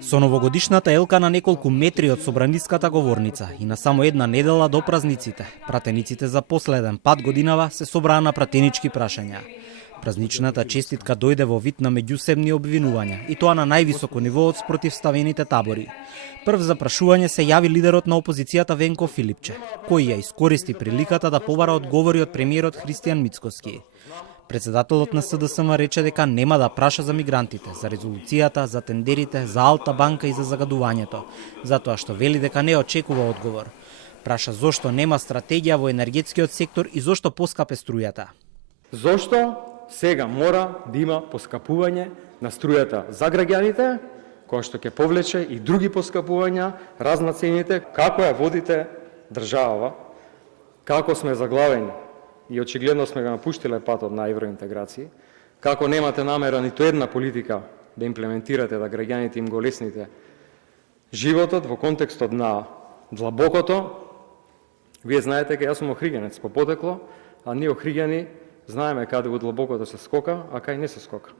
Со новогодишната елка на неколку метри од собраниската говорница и на само една недела до празниците, пратениците за последен пат годинава се собраа на пратенички прашања. Празничната честитка дојде во вид на меѓусебни обвинувања, и тоа на највисоко ниво од спротивставените табори. Прв за прашување се јави лидерот на опозицијата Венко Филипче, кој ја искористи приликата да побара одговори од премиерот Христијан Мицкоски. Председателот на СДСМ рече дека нема да праша за мигрантите, за резолуцијата, за тендерите, за Алта банка и за загадувањето, затоа што вели дека не очекува одговор. Праша зошто нема стратегија во енергетскиот сектор и зошто поскапе струјата. Зошто сега мора да има поскапување на струјата за граѓаните, која што ќе повлече и други поскапувања, разна цените, како ја водите држава, како сме заглавени и очигледно сме го напуштиле патот на евроинтеграција, како немате намера ниту една политика да имплементирате да граѓаните им го лесните животот во контекстот на длабокото. Вие знаете дека јас сум охриѓанец по потекло, а ние охриѓани знаеме каде во длабокото се скока, а кај не се скока.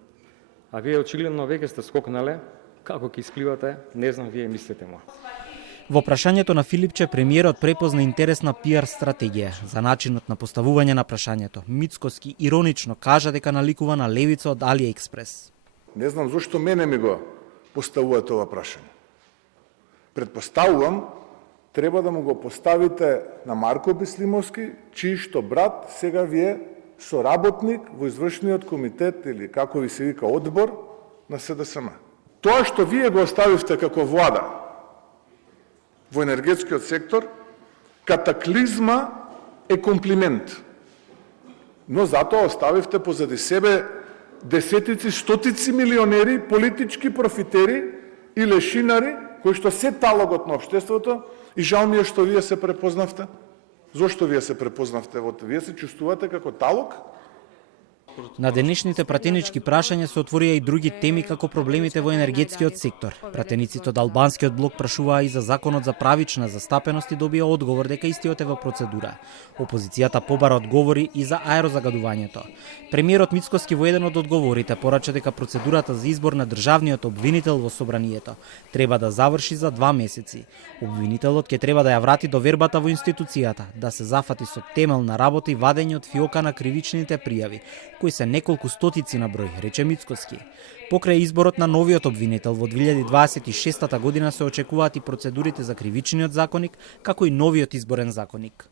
А вие очигледно веќе сте скокнале, како ќе испливате, не знам, вие мислите му. Во прашањето на Филипче, премиерот препозна интересна пиар стратегија за начинот на поставување на прашањето. Мицкоски иронично кажа дека наликува на левица од AliExpress. Не знам зошто мене ми го поставувате ова прашање. Предпоставувам, треба да му го поставите на Марко Беслимовски, чиј што брат сега ви е соработник во извршниот комитет или како ви се вика одбор на СДСМ. Тоа што вие го оставивте како влада во енергетскиот сектор, катаклизма е комплимент. Но затоа оставивте позади себе десетици, стотици милионери, политички профитери и лешинари, кои што се талогот на општеството, и жал ми е што вие се препознавте. Зошто вие се препознавте? Вие се чувствувате како талог? На денешните пратенички прашања се отворија и други теми како проблемите во енергетскиот сектор. Пратениците од албанскиот блок прашуваа и за законот за правична застапеност и добија одговор дека истиот е во процедура. Опозицијата побара одговори и за аерозагадувањето. Премиерот Мицкоски во еден од одговорите порача дека процедурата за избор на државниот обвинител во собранието треба да заврши за 2 месеци. Обвинителот ќе треба да ја врати довербата во институцијата, да се зафати со темелна работа и вадење од фиока на кривичните пријави, кои се неколку стотици на број, рече Мицкоски. Покрај изборот на новиот обвинител во 2026 година се очекуваат и процедурите за кривичниот законник, како и новиот изборен законник.